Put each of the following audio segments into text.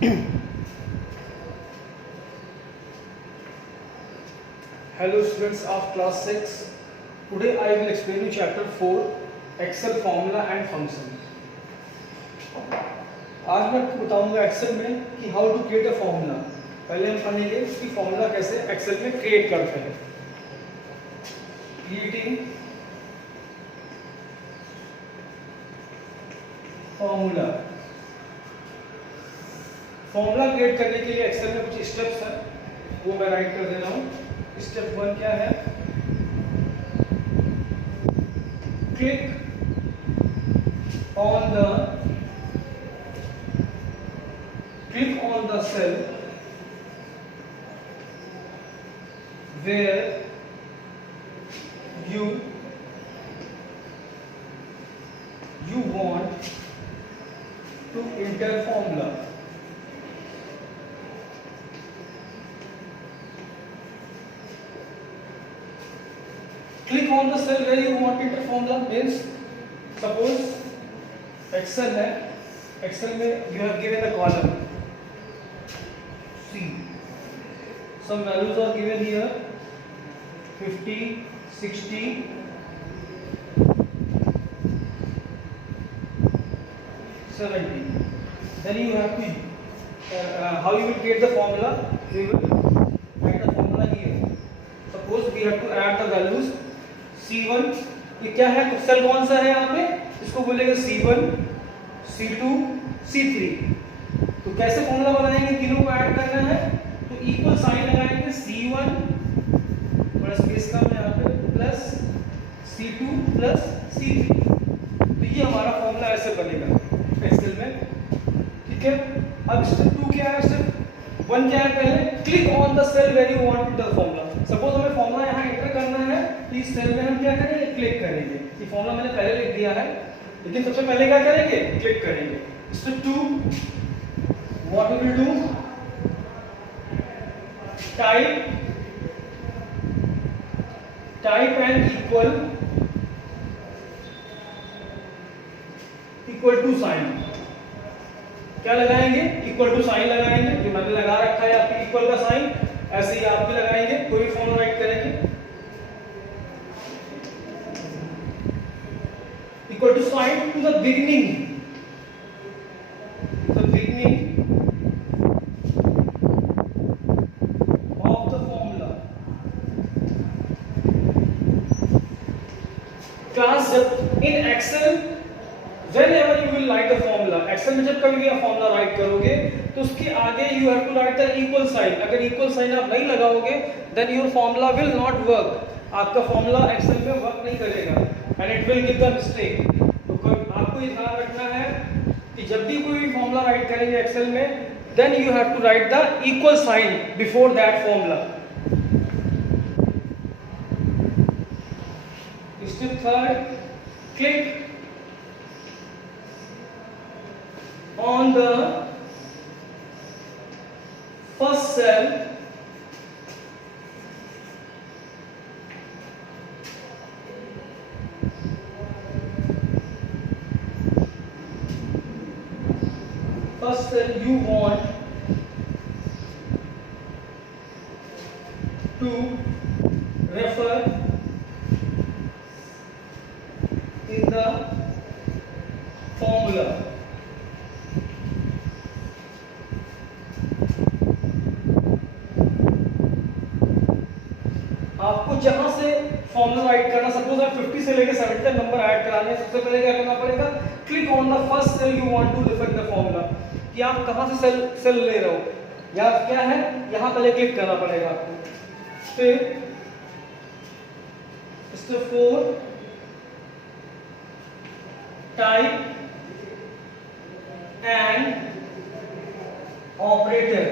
Hello students of class 6. Today I will explain you chapter 4 Excel formula and function. आज मैं आपको बताऊंगा Excel में कि how to create a formula. पहले हम पढ़ेंगे कि फॉर्मूला कैसे एक्सेल में क्रिएट करते हैं। Creating formula. फॉर्मूला क्रिएट करने के लिए एक्सेल में कुछ स्टेप्स हैं, वो मैं राइट कर दे रहा हूँ। स्टेप 1 क्या है? Click on the cell where you want to enter formula. Click on the cell where you want to enter formula means suppose Excel है, Excel में you have given a column C. Some values are given here 50, 60, 70. Then you have to how you will create the formula? We will write the formula here. Suppose we have to add the values C1. ये क्या है? सेल कौन सा है यहाँ पे? इसको बोलेंगे C1, C2, C3. तो कैसे फॉर्मूला बनाएंगे? तीनों को ऐड करना है तो इक्वल साइन लगाएंगे C1 थोड़ा स्पेस कम है यहाँ पे प्लस C2 प्लस C3. तो ये हमारा फॉर्मूला ऐसे बनेगा एक्सेल में, ठीक है। अब स्टेप 2 क्या है? स्टेप 1 क्या है? पहले click on the cell where you want to the formula. Suppose हमें फॉर्मूला यहाँ एंटर करना है तो इस सेल में हम क्या करेंगे? क्लिक करेंगे। ये फॉर्मूला मैंने पहले लिख दिया है, लेकिन सबसे पहले क्या करेंगे? क्लिक करेंगे। Step 2 what we will do? Type and equal to sign. क्या लगाएंगे? इक्वल टू साइन लगाएंगे। जो मैंने लगा रखा है आपकी इक्वल का साइन, ऐसे ही आप भी लगाएंगे। कोई भी फॉर्मूला राइट करेंगे equal to sign to the beginning of the formula. Class जब in Excel whenever you will write a formula, Excel में जब कभी भी आप फॉर्मूला राइट करोगे तो उसके आगे you have to write the equal sign. अगर equal sign आप नहीं लगाओगे then your formula will not work. आपका फॉर्मूला एक्सेल में वर्क नहीं करेगा and it will give the mistake. तो आपको ये ध्यान रखना है कि जब भी कोई फॉर्मूला राइट करेंगे एक्सेल में then you have to write the equal sign before that formula. Step 3, click on the first cell you want to refer in the formula. आपको जहां से फॉर्मूला राइट करना, सपोज आप 50 से लेकर 70 तक नंबर ऐड कराने हैं, सबसे पहले क्या करना पड़ेगा? Click on the first cell you want to refer the formula. कि आप कहां से सेल ले रहे हो या क्या है, यहां पहले क्लिक करना पड़ेगा आपको। फिर स्टेप 4 type and operator.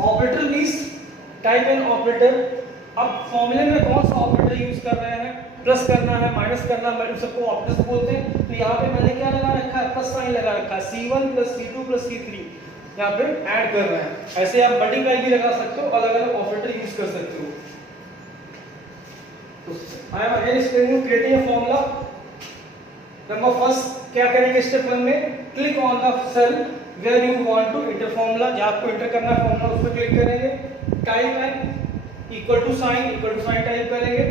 Operator means type and operator. अब फॉर्मूले में कौन सा ऑपरेटर यूज कर रहे हैं? प्लस करना है, माइनस करना है, सबको ऑपरेटर्स बोलते हैं। तो यहाँ पे मैंने क्या लगा रखा है? प्लस साइन लगा रखा है। C1 plus C2 plus C3 यहाँ पे ऐड कर रहे हैं। ऐसे आप मल्टीप्लाई भी लगा सकते हो, अलग अलग ऑपरेटर यूज कर सकते हो। तो I am again explaining creating a formula. Number first क्या करेंगे स्टेप 1 में, click on the cell where you want to enter formula, जहां आपको एंटर करना है फॉर्मूला उस पर क्लिक करेंगे, type and equal to sign type करेंगे,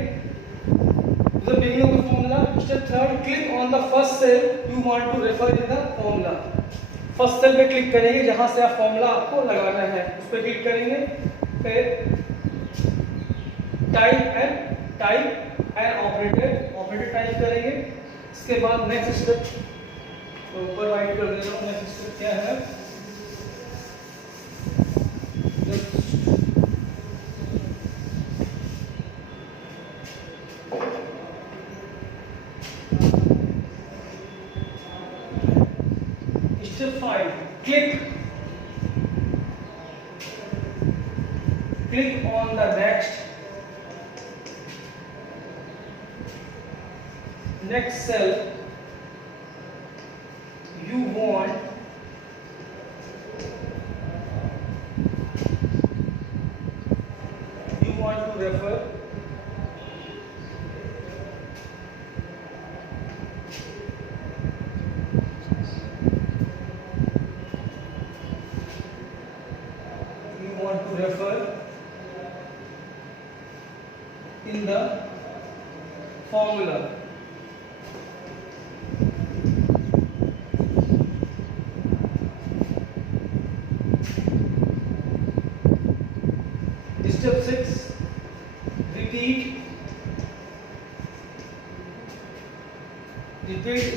the beginning of the formula. Step 3 click on the first cell you want to refer in the formula, first cell पे click करेंगे जहां से आप फॉर्मूला आपको लगाना है उस पर क्लिक करेंगे, फिर टाइप एंड ऑपरेटर टाइप करेंगे। इसके बाद नेक्स्ट स्टेप ऊपर राइट कर दे रहा हूँ, नेक्स्ट स्टेप क्या है, स्टेप 5 click on the next cell you want to refer in the formula. Step 6 repeat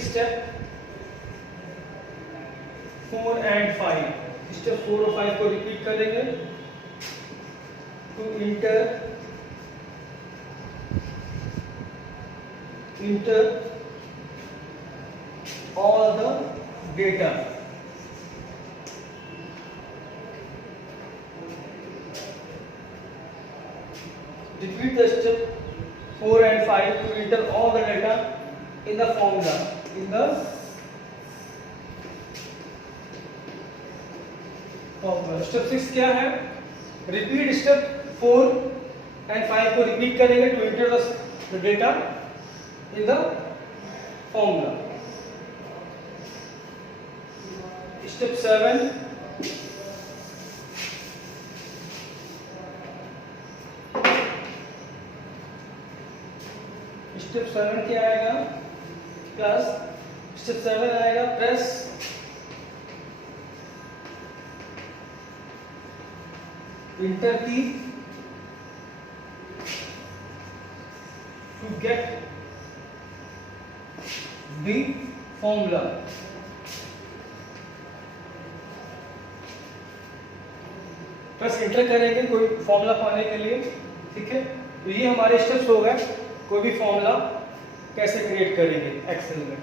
step 4 and 5, step 4 और 5 को रिपीट करेंगे to enter all the data. Repeat the step 4 and 5 to enter all the data in the formula. Step 6 क्या है? Repeat step 4 and 5 को repeat करेंगे to enter the data in the formula. Step 7 क्या आएगा? स्टेप 7 आएगा प्रेस इंटर की to get the formula. Press inter करेंगे कोई फॉर्मूला पाने के लिए, ठीक है। तो ये हमारे स्टेप्स हो गए कोई भी फॉर्मूला कैसे क्रिएट करेंगे एक्सेल में।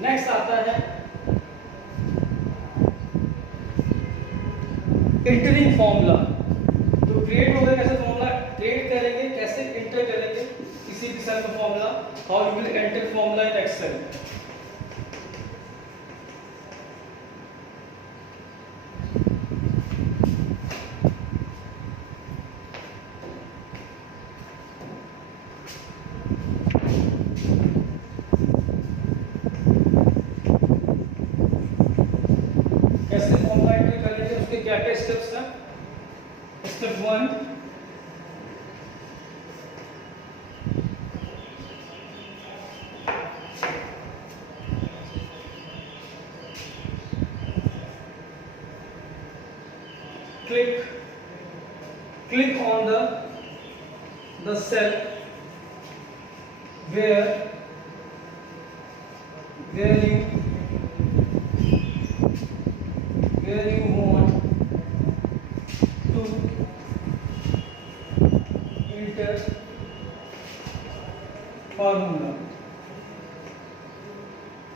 नेक्स्ट आता है एंटरिंग फॉर्मूला। तो क्रिएट हो गया, कैसे फॉर्मूला क्रिएट करेंगे, कैसे एंटर करेंगे किसी भी सेल में formula, how you will enter formula in Excel. कैसे फॉर्मूला एंटर करेंगे, उसके क्या क्या स्टेप्स हैं। Step 1 click on the cell where you want to enter formula.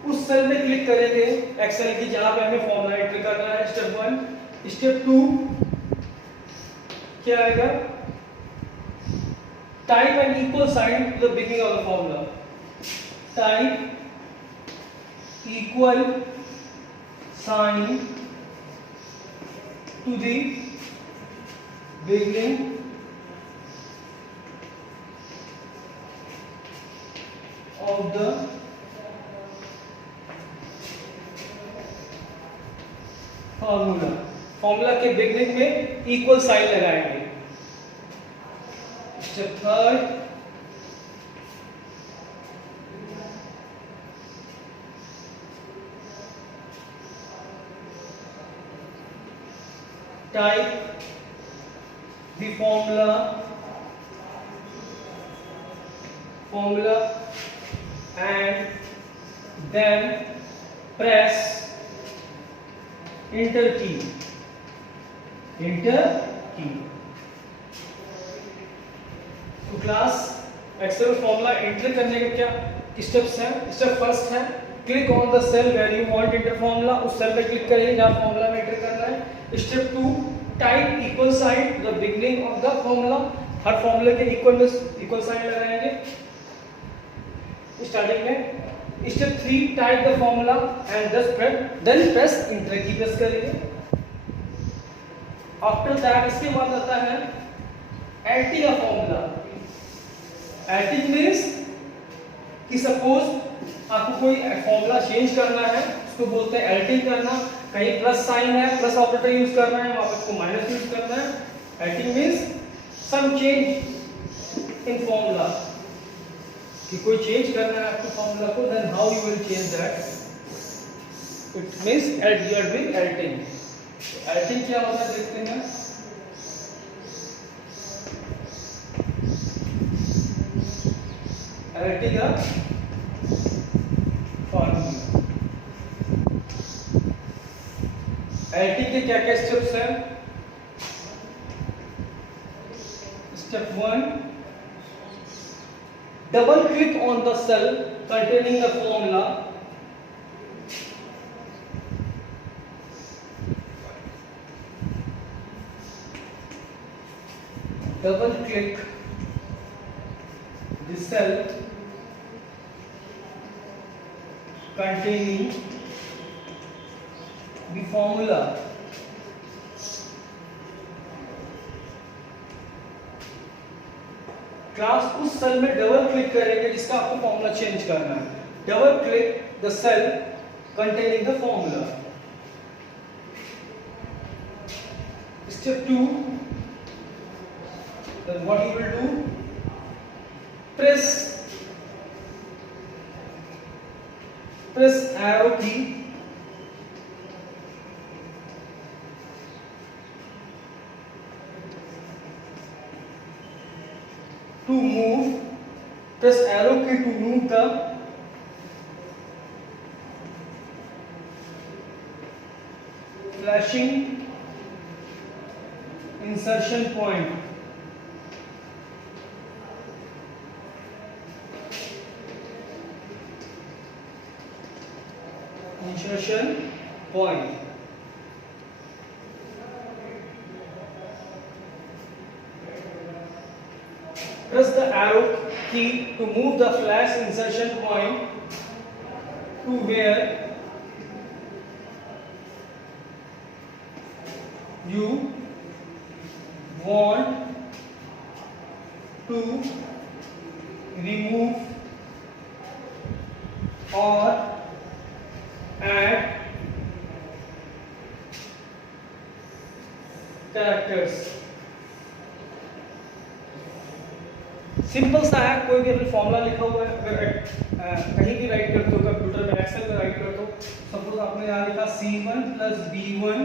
उस सेल में क्लिक करेंगे एक्सेल की जहां पे हमें फॉर्मूला एंटर करना है। स्टेप 1। स्टेप 2 क्या आएगा, type an equal sign to the beginning of the formula. Type equal sign to the beginning of the formula. Formula के बिगनिंग में इक्वल साइन लगाएंगे. Step third, type the formula and then press enter key. तो class Excel formula enter करने का क्या steps हैं? Step first है click on the cell where you want enter formula. उस सेल पे क्लिक करिए जहां फॉर्मूला में एंटर करना है. Step 2 type equal sign to the beginning of the formula. हर फॉर्मूले के इक्वल साइन लगाएंगे स्टार्टिंग में. Step 3 type the formula and then press enter key press करेंगे. आफ्टर दैट इसके बाद आता है editing a formula. Editing means कि सपोज आपको कोई फॉर्मूला चेंज करना है, उसको बोलते हैं एडिटिंग करना. कहीं प्लस साइन है, प्लस ऑपरेटर यूज करना है, वहां पे आपको माइनस यूज करना है. Editing means some change in formula, कि कोई चेंज करना है आपको फॉर्मूला को, then how you will change that. It means you are doing editing. Editing क्या होता है देखते हैं. Editing a formula. एडिटिंग के क्या क्या स्टेप्स हैं? Step 1 double click on the cell containing the formula. Double click the cell containing the formula. Class उस सेल में डबल क्लिक करेंगे जिसका आपको फॉर्मूला चेंज करना है. Double click the cell containing the formula. Step 2 then what you will do, press arrow key to move, press arrow key to move the flashing insertion point. Press the arrow key to move the flash insertion point to where you want to remove or add characters. Simple सा है. कोई भी फॉर्मूला लिखा हुआ है, अगर कहीं भी राइट करते हो, कंप्यूटर में एक्सेल में राइट करते हो, सपोज आपने यहाँ लिखा C1 + B1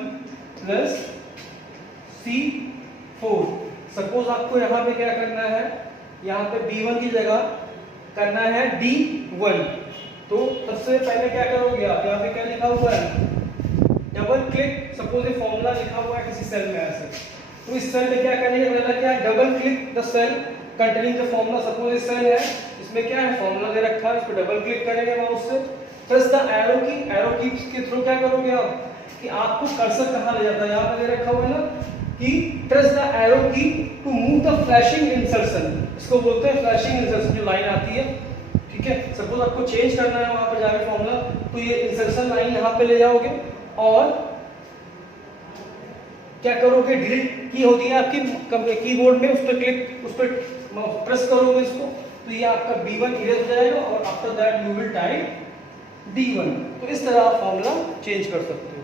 + C4. सपोज आपको यहाँ पे क्या करना है, यहाँ पे B1 की जगह करना है D1. तो सबसे पहले क्या करोगे आप, यहाँ पे क्या लिखा हुआ है, डबल क्लिक. सपोज ये फॉर्मूला लिखा हुआ है किसी सेल में ऐसे, तो इस सेल में क्या करेंगे, पहला क्या, double click the cell containing the formula. Suppose इस सेल है, इसमें क्या है, फॉर्मूला दे रखा है, इस पर डबल क्लिक करेंगे माउस से. प्रेस द एरो की. एरो की के थ्रू क्या करोगे आप, कि आपको कर्सर कहाँ ले जाता है, यहाँ पे दे रखा हुआ है ना कि कि press the arrow key to move the flashing insertion, इसको बोलते हैं फ्लैशिंग इंसर्शन, जो लाइन आती है, ठीक है। सपोज आपको चेंज करना है वहां पर जाके फॉर्मूला, तो ये इंसर्शन लाइन यहाँ पे ले जाओगे और क्या करोगे, डिलीट की होती है आपकी कीबोर्ड में, उस पर प्रेस करोगे इसको, तो ये आपका B1 इरेज हो जाएगा और after that you will type D1। तो इस तरह आप फॉर्मूला चेंज कर सकते हो,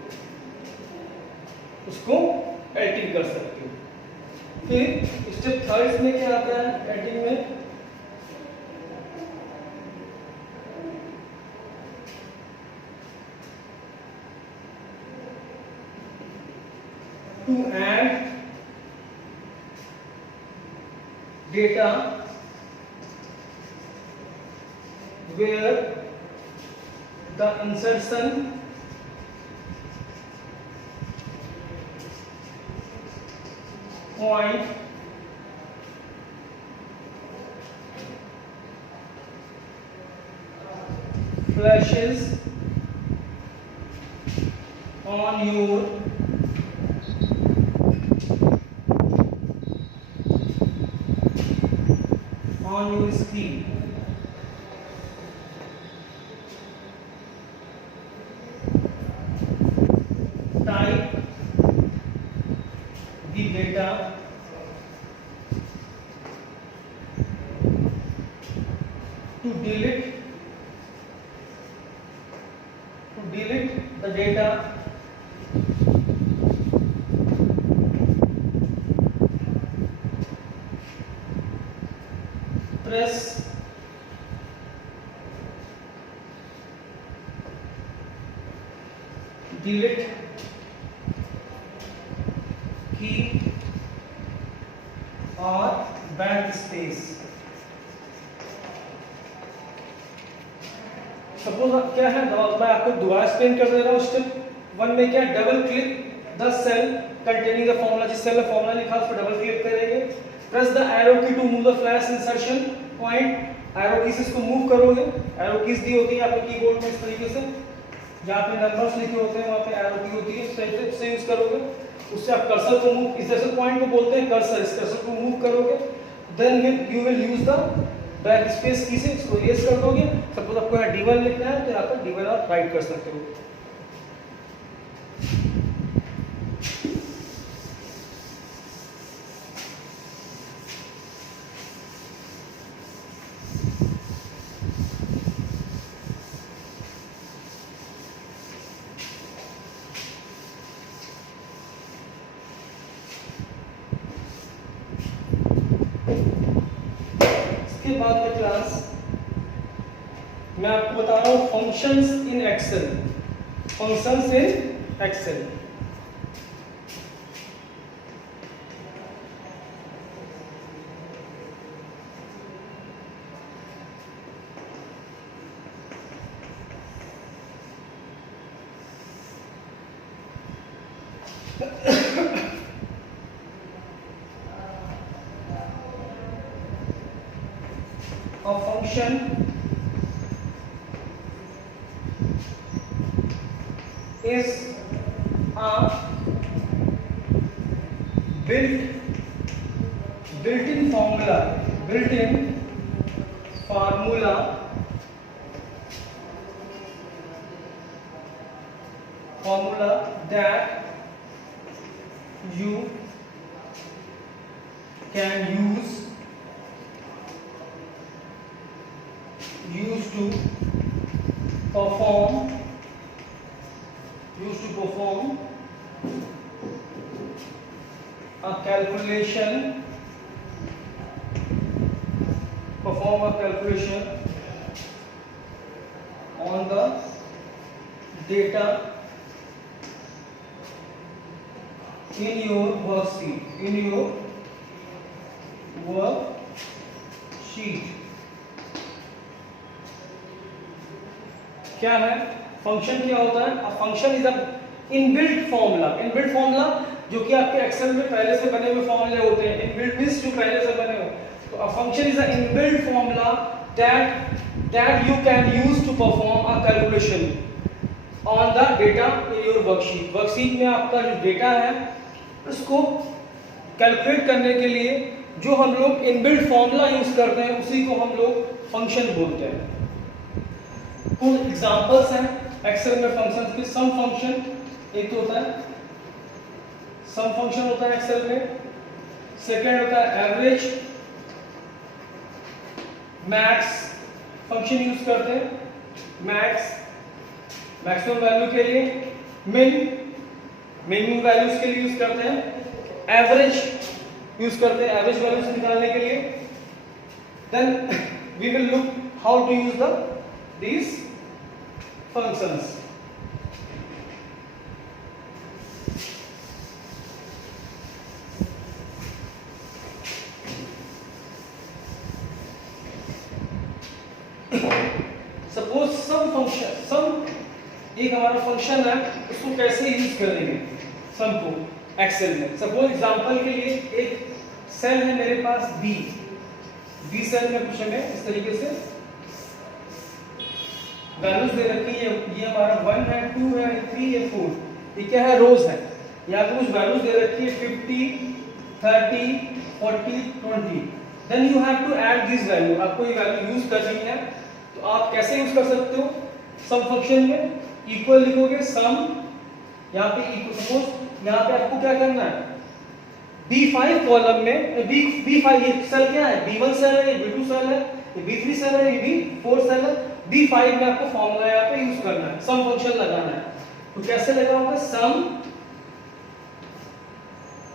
उसको एडिटिंग कर सकते हो। फिर स्टेप थर्ड में क्या आता है एडिटिंग में, to add data where the insertion point flashes on your screen. Type the data to delete the data press delete key और backspace। सपोज क्या है, मैं आपको दोबारा एक्सप्लेन कर दे रहा हूँ। स्टेप 1 में क्या, double click the cell containing the formula, जिस सेल में फॉर्मूला लिखा उस पर डबल क्लिक करेंगे, press the arrow key to move the flash insertion point, arrow key से इसको मूव करोगे, एरो कीज दी होती है आपके कीबोर्ड में इस तरीके से, जहाँ पे नंबर्स लिखे होते हैं वहाँ पे एरो की होती है, इसे यूज करोगे, उससे आप कर्सर को मूव, इस पॉइंट को बोलते हैं कर्सर, इस कर्सर को मूव करोगे, then you will use the backspace key से इसको इरेज कर दोगे। सपोज आपको यहाँ D1 लिखना है तो यहाँ पर D1 आप राइट कर सकते हो। इसके बाद का क्लास मैं आपको बता रहा हूँ functions in Excel, functions in Excel. A function is a built-in formula that you can use to perform a calculation on the data in your worksheet। क्या है फंक्शन, क्या होता है? A function is a inbuilt formula जो कि आपके एक्सेल में पहले से बने हुए फॉर्मूले होते हैं। इनबिल्ट मींस जो पहले से बने हो। तो a function is a inbuilt formula that you can use to perform a calculation on the data in your worksheet। Worksheet में आपका जो डेटा है उसको कैलकुलेट करने के लिए जो हम लोग इनबिल्ट फॉर्मूला यूज करते हैं उसी को हम लोग फंक्शन बोलते हैं। कुछ एग्जांपल्स हैं एक्सेल में फंक्शंस के। सम फंक्शन एक तो होता है सम फंक्शन होता है एक्सेल में। सेकंड होता है एवरेज, मैक्स फंक्शन यूज करते हैं। मैक्स मैक्सिमम वैल्यू के लिए, मिनिमम वैल्यूज के लिए यूज करते हैं। एवरेज यूज करते हैं एवरेज वैल्यूज निकालने के लिए। Then we will look how to use these functions. Suppose some एक हमारा फंक्शन है, उसको कैसे यूज करेंगे सम को एक्सेल में। सपोज एग्जांपल के लिए एक सेल है मेरे पास बी सेल में कुछ हमें इस तरीके से वैल्यूज दे रखी है। ये हमारा 1 है, 2 है, 3 है, 4। ये क्या है? रोज है। यहाँ पे कुछ वैल्यूज दे रखी है 50, 30, 40, 20। Then you have to add this value. आपको ये वैल्यू यूज करनी है, तो आप कैसे यूज कर सकते हो? सम फंक्शन में इक्वल लिखोगे सम, यहाँ पे इक्वल। सपोज यहाँ पे आपको क्या करना है? B5 कॉलम में B5 ये सेल क्या है? B1 सेल है, ये B2 सेल है, ये B3 सेल है, ये B4 सेल है। B5 में आपको फॉर्मूला यहाँ पे यूज करना है, सम फंक्शन लगाना है। तो कैसे लगाओगे? सम।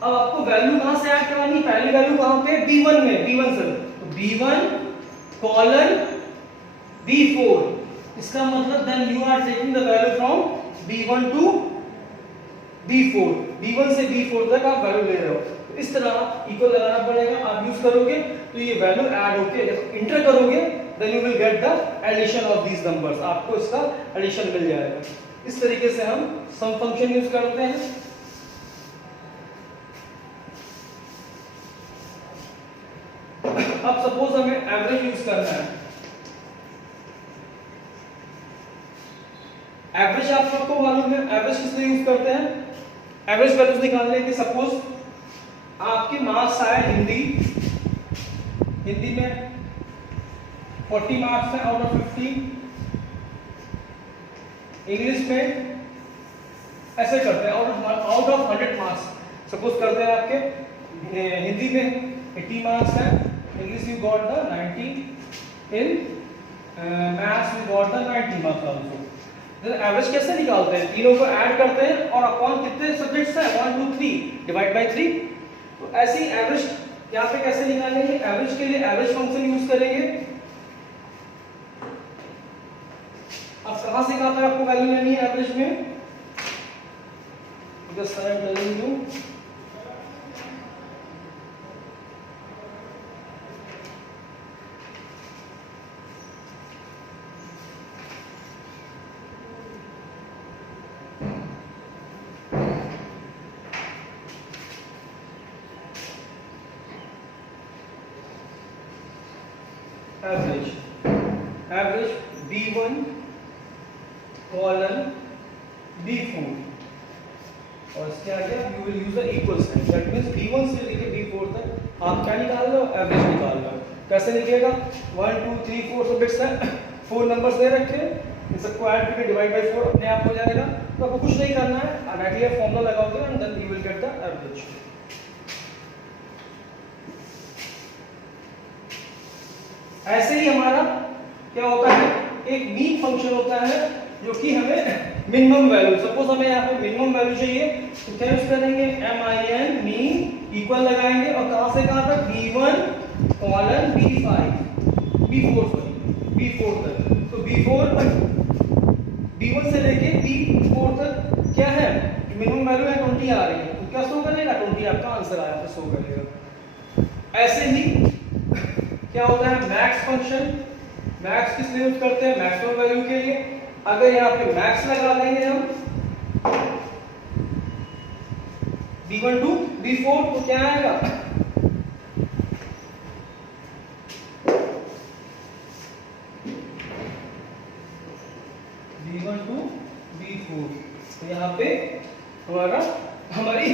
अब आपको वैल्यू कहां से ऐड करवानी? पहली वैल्यू कहां पे? B1 में, B1 सेल। तो B1 कॉलन B4। इसका मतलब then you are taking the value from B1 to B4। B1 से B4 तक आप वैल्यू ले रहे हो। तो इस तरह इक्वल लगाना पड़ेगा। आप यूज करोगे तो ये वैल्यू ऐड होके इंटर करोगे, then you will get the addition of these numbers. आपको इसका एडिशन मिल जाएगा। इस तरीके से हम सम फंक्शन यूज करते हैं। अब सपोज हमें एवरेज यूज करना है। एवरेज आप सबको मालूम है, एवरेज किस लिए यूज करते हैं? एवरेज वैल्यूज निकालने के। सपोज आपके मार्क्स आए हिंदी में 40 मार्क्स है आउट ऑफ 50। इंग्लिश में ऐसे करते हैं आउट ऑफ 100 मार्क्स। सपोज करते हैं आपके हिंदी में 80 मार्क्स है, English you got the 90, in maths you got the 90 marks also. Average कैसे निकालते हैं? तीनों को ऐड करते हैं और अपॉन कितने सब्जेक्ट्स हैं? 1 2 3 डिवाइड बाय 3। तो ऐसे ही एवरेज यहाँ पे कैसे निकालेंगे? एवरेज के लिए एवरेज फंक्शन यूज करेंगे। अब कहां से कहां तक आपको वैल्यू लेनी है एवरेज में? Just I am telling you. Average B1 colon B4 और इसके आगे you will use the equal sign. That means B1 से लेके B4 तक आप क्या निकाल रहे हो? एवरेज निकाल रहे हो। कैसे निकलेगा? 1 2 3 4 सब्जेक्ट्स हैं, 4 नंबर्स दे रखे हैं, इन सबको ऐड करके डिवाइड बाय 4 अपने आप हो जाएगा। तो आपको कुछ नहीं करना है, डायरेक्टली फॉर्मूला लगाओगे and then you will get the average. ऐसे ही हमारा क्या होता है? एक मीन फंक्शन होता है जो कि हमें मिनिमम वैल्यू। सपोज हमें यहाँ पे मिनिमम वैल्यू चाहिए, तो क्या यूज करेंगे? MIN मीन इक्वल लगाएंगे और कहां से कहां तक? B1 कॉलन B4 तक। तो B1 से लेके B4 तक क्या है? मिनिमम वैल्यू है 20 आ रही है, तो क्या शो करेगा? 20 आपका आंसर आया तो शो करेगा। ऐसे ही क्या होता है? Max function. मैक्स किस लिए यूज करते हैं? मैक्सिमम वैल्यू के लिए। अगर यहाँ पे मैक्स लगा देंगे हम B1 टू B4 तो क्या आएगा? B1 to B4। तो यहाँ पे हमारी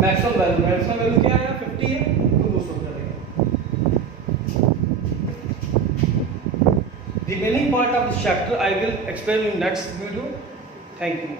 मैक्सिमम वैल्यू क्या है 50 है तो 200 करेगा। The remaining part of this chapter I will explain in next video. Thank you.